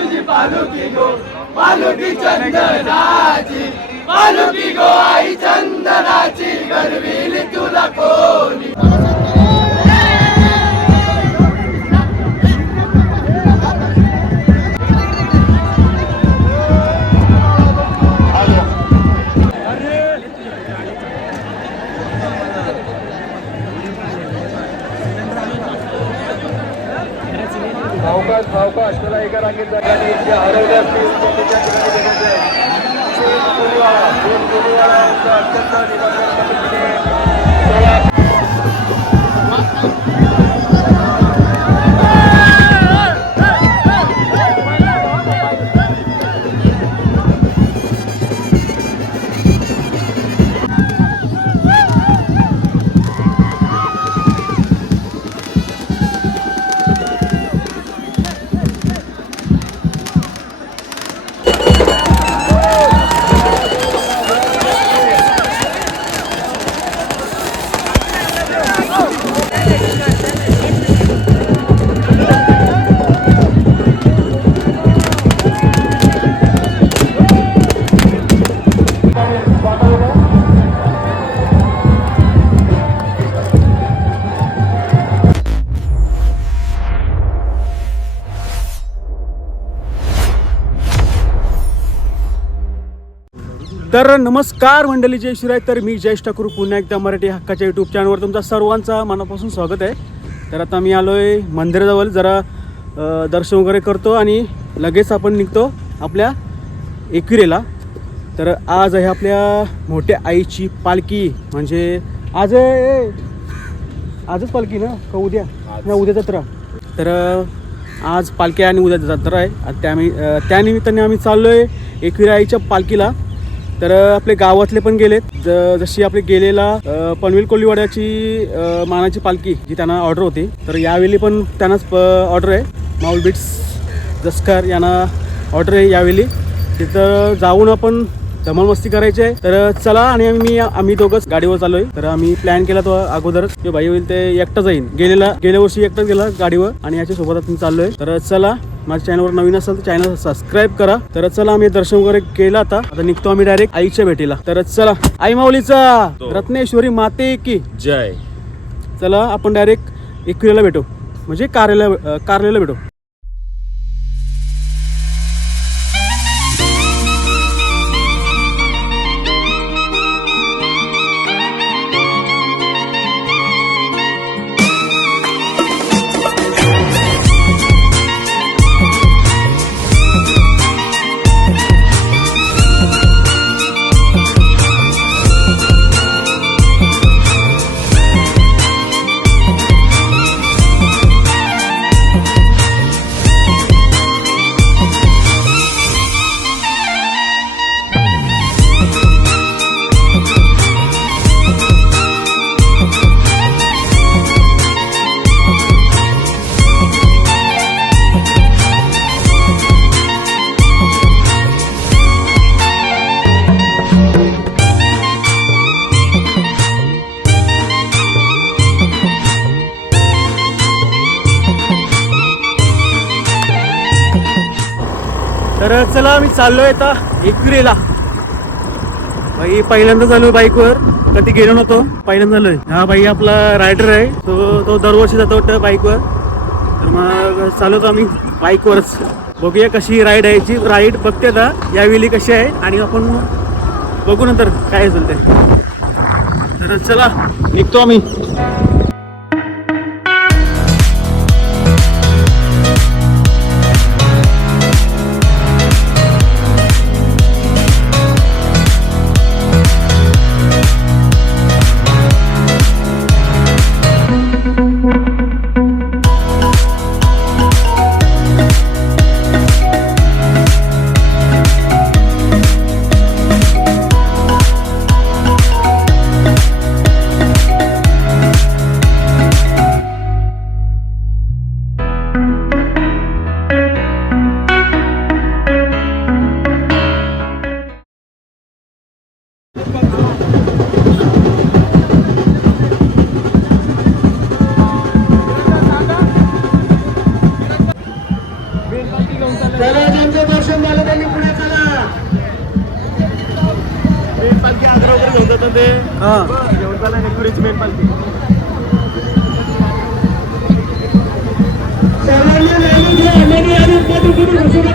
तुझी पालुकी गो, पालुकी चंदनाची, पालुकी गो आई चंदनाची, घडविली तुला कोणी. सावकाश सावकाश त्याला एका रांगेत जागा द्यायची. हरवले असतील त्याच्या ठिकाणी बघायचं आहे. अत्यंत निबंधन पद्धतीने तर नमस्कार मंडळी, जय शिवराय. तर मी जयेश ठाकूर पुन्हा एकदा मराठी हक्काच्या यूट्यूब चॅनलवर तुमचा सर्वांचा मनापासून स्वागत आहे. तर आता मी आलो आहे मंदिराजवळ, जरा दर्शन वगैरे करतो आणि लगेच आपण निघतो आपल्या एकविरेला. तर आज आहे आपल्या मोठ्या आईची पालखी. म्हणजे आजच पालखी ना का उद्या ना, उद्या जत्रा. तर आज पालखी आणि उद्या जत्रा आहे. त्यानिमित्ताने आम्ही चाललो आहे एकविरा आईच्या पालखीला. तर आपले गावातले पण गेलेत, जशी आपले गेलेला पनवेल कोल्हीवाड्याची मानाची पालखी जी त्यांना ऑर्डर होती, तर यावेळी पण त्यांनाच ऑर्डर आहे. माऊल बिट्स जसकर यांना ऑर्डर आहे यावेळी. तिथं जाऊन आपण धमाल मस्ती करायची आहे. तर चला. आणि आम्ही दोघंच गाडीवर चाललो आहे. तर आम्ही प्लॅन केला तो अगोदरच, जे भाई होईल ते एकटा जाईन. गेल्या वर्षी एकटाच गेला गाडीवर आणि याच्यासोबत आपण चाललो आहे. तर चला, माझ्या चॅनलवर नवीन असेल तर चॅनल सबस्क्राईब करा. तर चला, आम्ही दर्शन वगैरे केलं. आता निघतो आम्ही डायरेक्ट आईच्या भेटीला. तर चला, आई माऊलीचा, रत्नेश्वरी माते की जय. चला, आपण डायरेक्ट एकविरेला भेटू, म्हणजे कारलेला भेटू. तर चला, आम्ही चाललोय आता एकविरेला. भाई पहिल्यांदा चालू बाईकवर, कधी गेलो नव्हतो, पहिल्यांदा झालोय. हा भाई आपला रायडर आहे, तो दरवर्षी जातो वाटतं बाईकवर. तर मग चालवतो आम्ही बाईकवरच. बघूया कशी राईड आहे. राईड बघते आता यावेळी कशी आहे, आणि आपण बघू नंतर काय असेल ते. तर चला, निघतो आम्ही. होतं ते जेवताना एकविरेची मेन पालखी.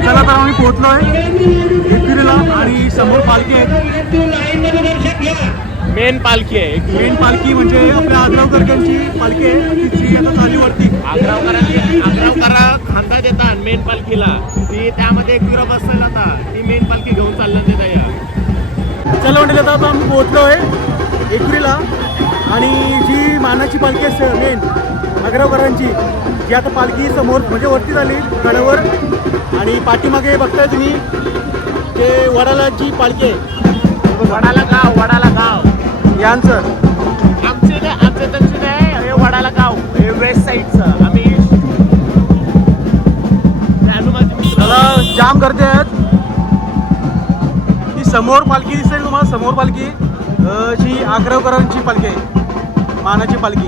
चला तर आम्ही पोहोचलोय एकविरेला आणि समोर पालखी आहे. मेन पालखी आहे. मेन पालखी म्हणजे आपल्या आग्रावकरांची पालखी आहे. तिची आता चालीवरती आग्रावकरा खांदा देतात मेन पालखीला. ती त्यामध्ये एकविरा बसला जाता. ती मेन पालखी घेऊन चालला देता या. चला म्हणजे आता आम्ही पोहोचलोय एकविरेला आणि जी मानाची पालखी असते मेन आग्रावकरांची जी आता पालखी समोर म्हणजे वरती झाली गडावर आणि पाठीमागे बघताय तुम्ही ते वडाला जी पालखी आहे वडाला गाव यांचं आमचे तंचे नाही. हे वडाला गाव हे वेस्ट साईडचं. आम्ही मला जाम करते आहेत. ती समोर पालखी दिसते तुम्हाला समोर पालखी जी आग्रावकरांची पालखी आहे मानाची पालखी.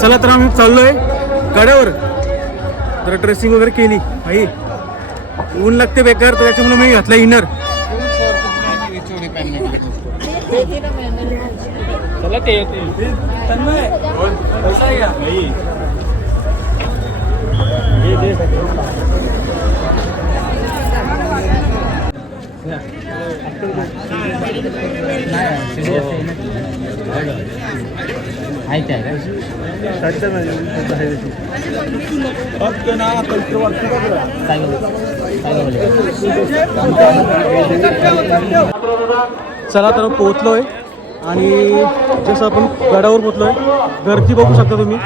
चला तर आम्ही चाललोय गडावर. तर ड्रेसिंग वगैरे केली भाई. ऊन लागते बेकार तर त्याच्यामुळे मी घातला इनर. चला ते येते. चला तर पोहोचलोय आणि जसं आपण गडावर पोहोचलोय गर्दी बघू शकता तुम्ही.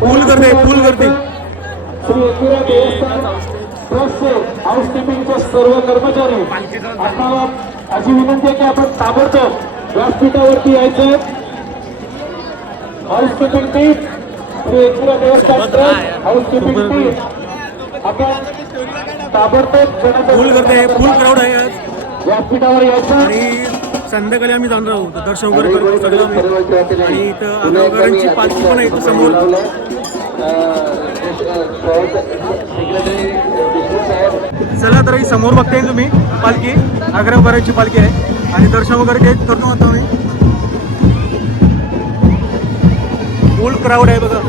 फुल गर्दी फुल गर्दी. श्री एकविरा देवस्थान ट्रस्टचे हाऊसकीपिंगचे सर्व कर्मचारी आपल्याला अशी विनंती आहे की आपण ताबडतोब व्यासपीठावरती यायचं. हाऊसकीपिंग टीम श्री एकविरा देवस्थान ट्रस्ट हाऊसकीपिंग टीम आपण ताबडतोब फुल गर्दी आहे फुल क्राऊड आहे आज व्यासपीठावर यायचं आणि संध्याकाळी आम्ही जाणार आहोत. दर्शन वगैरे करतो सगळं आम्ही. आणि इथं आग्रावकरांची पालखी पण आहे इथं समोर. चला तर ही समोर बघताय तुम्ही पालखी आग्रावकरांची पालखी आहे आणि दर्शन वगैरे घेत करतो आता आम्ही. फुल क्राऊड आहे बघा.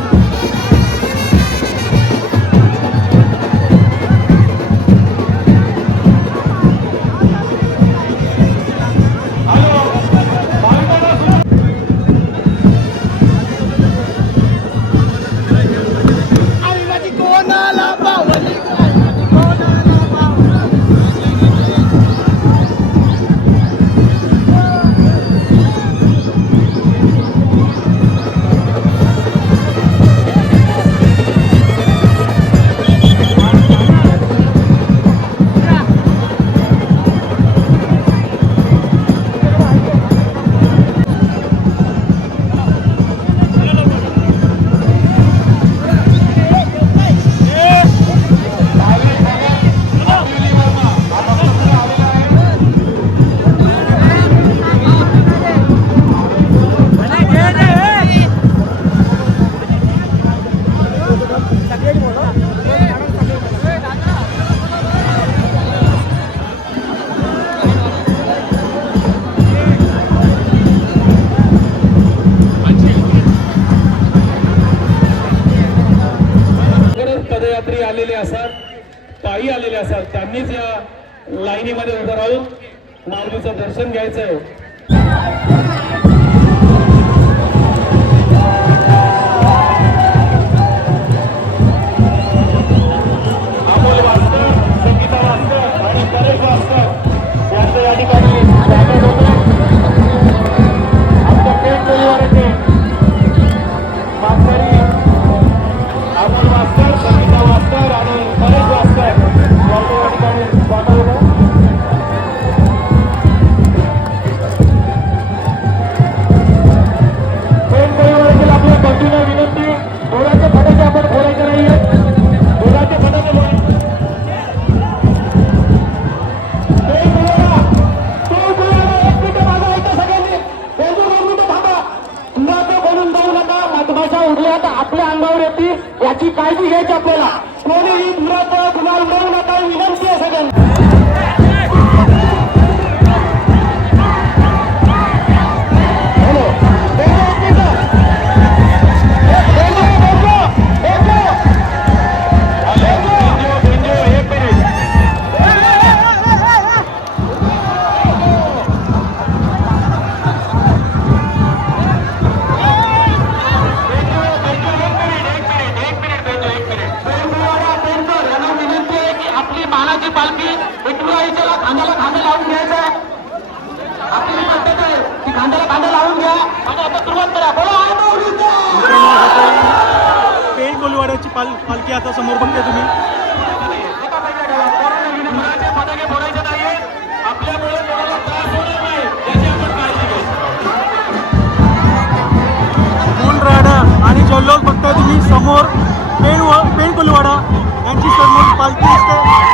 आलेले असतात पायी आलेले असतात त्यांनीच या लाईनीमध्ये उभं राहून माऊलीचं दर्शन घ्यायचं. अमोल वास्कर, संगीता वास्कर आणि परेश वास्कर यांचं या ठिकाणी स्वागत होतं. आमच्या पेठ परिवाराचे मानकरी अमोल वास्कर, संगीता वास्कर आणि परेश वास्कर यांचं या ठिकाणी स्वागत होतं. घ्यायची आपल्याला. कोणीही धुराचा गुलाल उडवू नका, विनंती आहे सगळ्यांना. पेण कोलवाड्याची पालखी आता समोर बघताय तुम्ही. राडा आणि जल्लोष बघताय तुम्ही समोर. पेण कोलवाडा यांची समोर पालखी दिसते.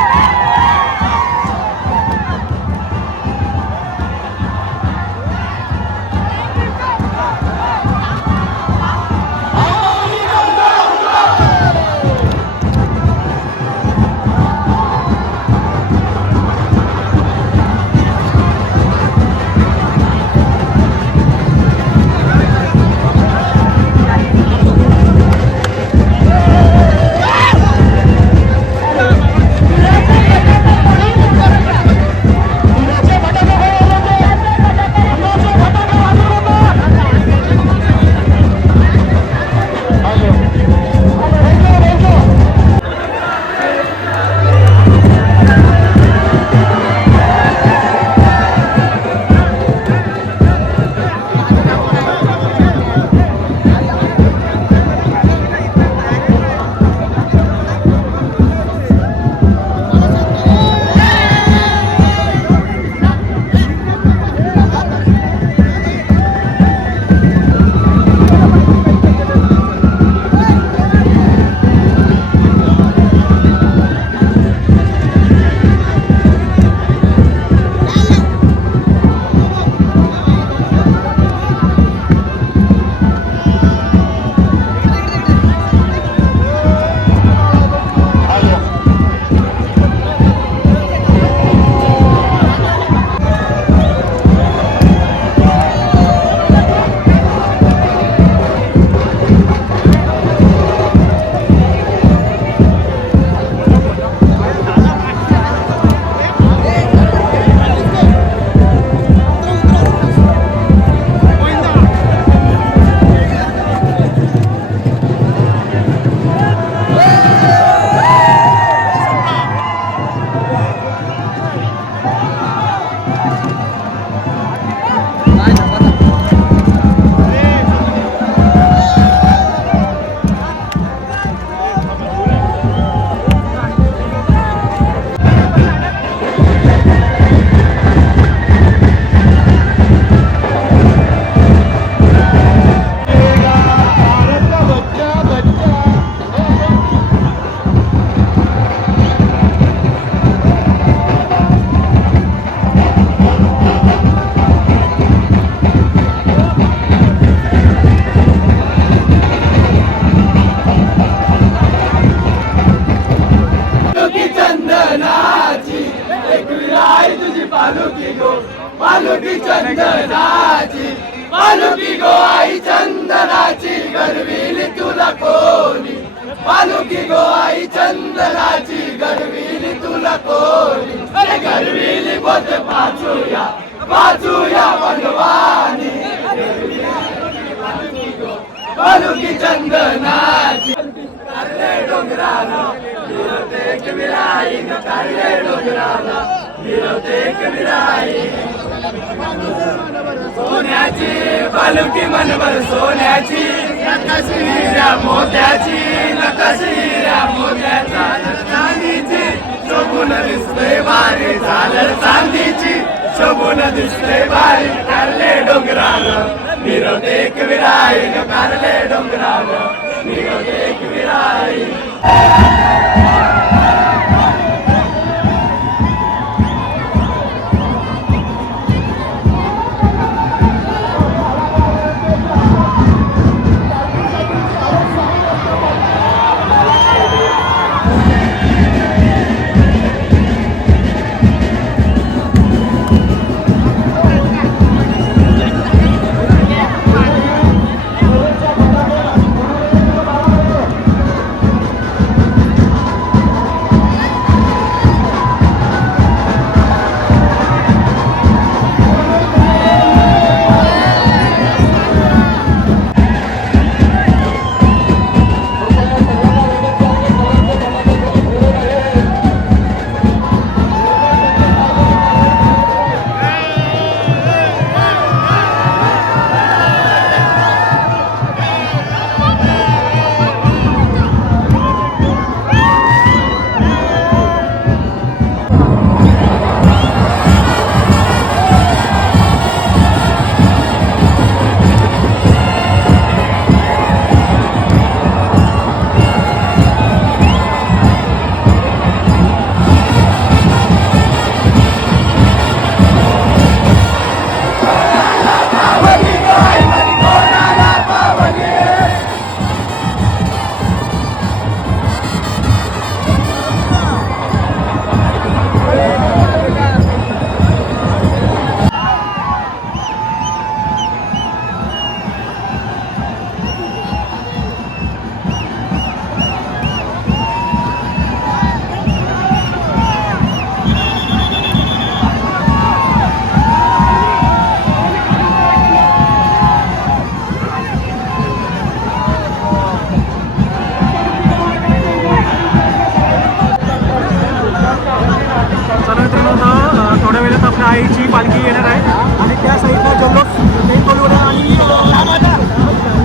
पालुकी चंदनाची, पालुकी गो आई चंदनाची, गरविली तुला कोणी. पालुकी गो आई चंदनाची, गरविली तुला कोणी. अरे गरविली बोत पाचूया, पाचूया भगवानी. पालुकी चंदनाची, कारले डोंगराला मिरवते एक विराई, कारले डोंगराला मिरवते एक विराई. सोन्याची पालुकी मनभर सोन्याची, नकाशी हिऱ्या मोत्याची, नकाशी हिऱ्या मोत्याचा. चांदीची शोभून दिसते भारी, झालर चांदीची शोभून दिसते भारी. कारले डोंगराला मिरवते एक विराई, कारले डोंगराला मिरवते एक विराई. पालखी येणार आहे आणि त्या साईडला जल्लोष टोलवडा आणि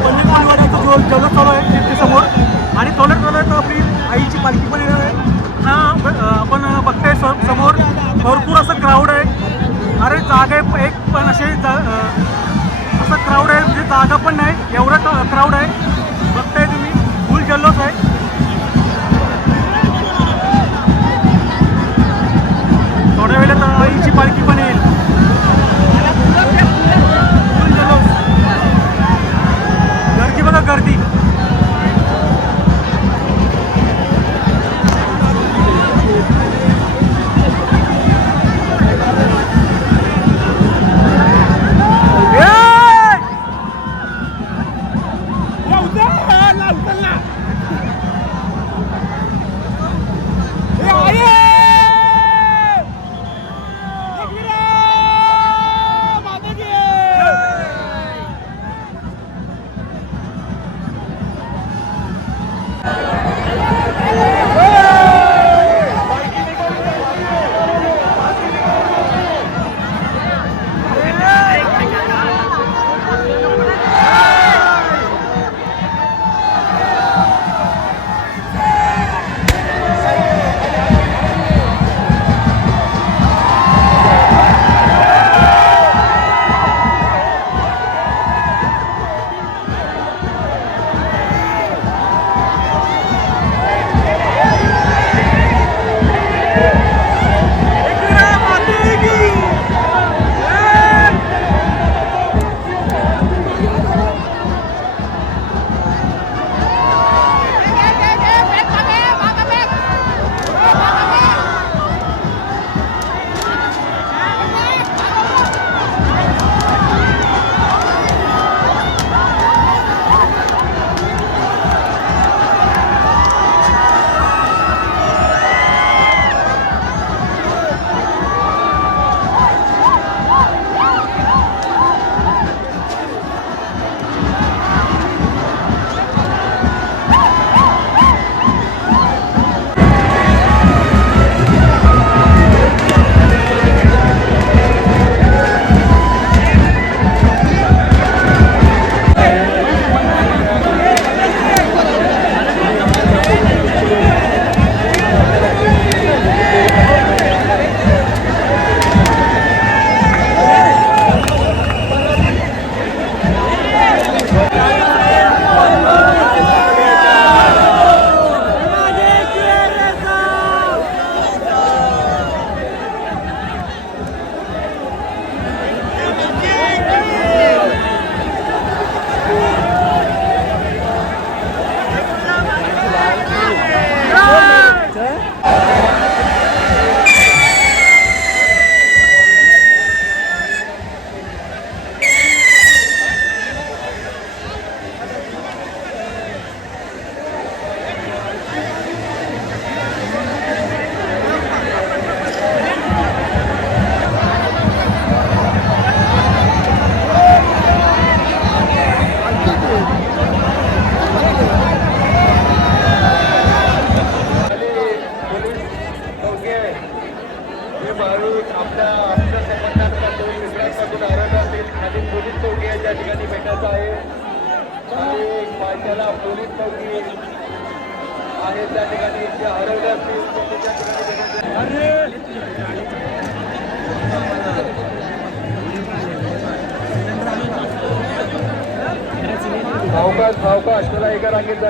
पल्लीवाड्याचं जल्लोष चालू आहे समोर आणि टोलत आपली आईची पालखी पण येणार आहे. हा आपण बघताय समोर भरपूर असं क्राऊड आहे. अरे जागा एक पण असं क्राऊड आहे म्हणजे जागा पण नाही एवढं क्राऊड आहे. बघताय तुम्ही फुल जल्लोष आहे. थोड्या वेळात आईची पालखी पण येईल. फुल जल्लोष गर्दी बघा गर्दी. पोलीस चौकी आहे त्या ठिकाणी जे हरवले असतील त्या ठिकाणी सावकाश त्याला एका रांगेत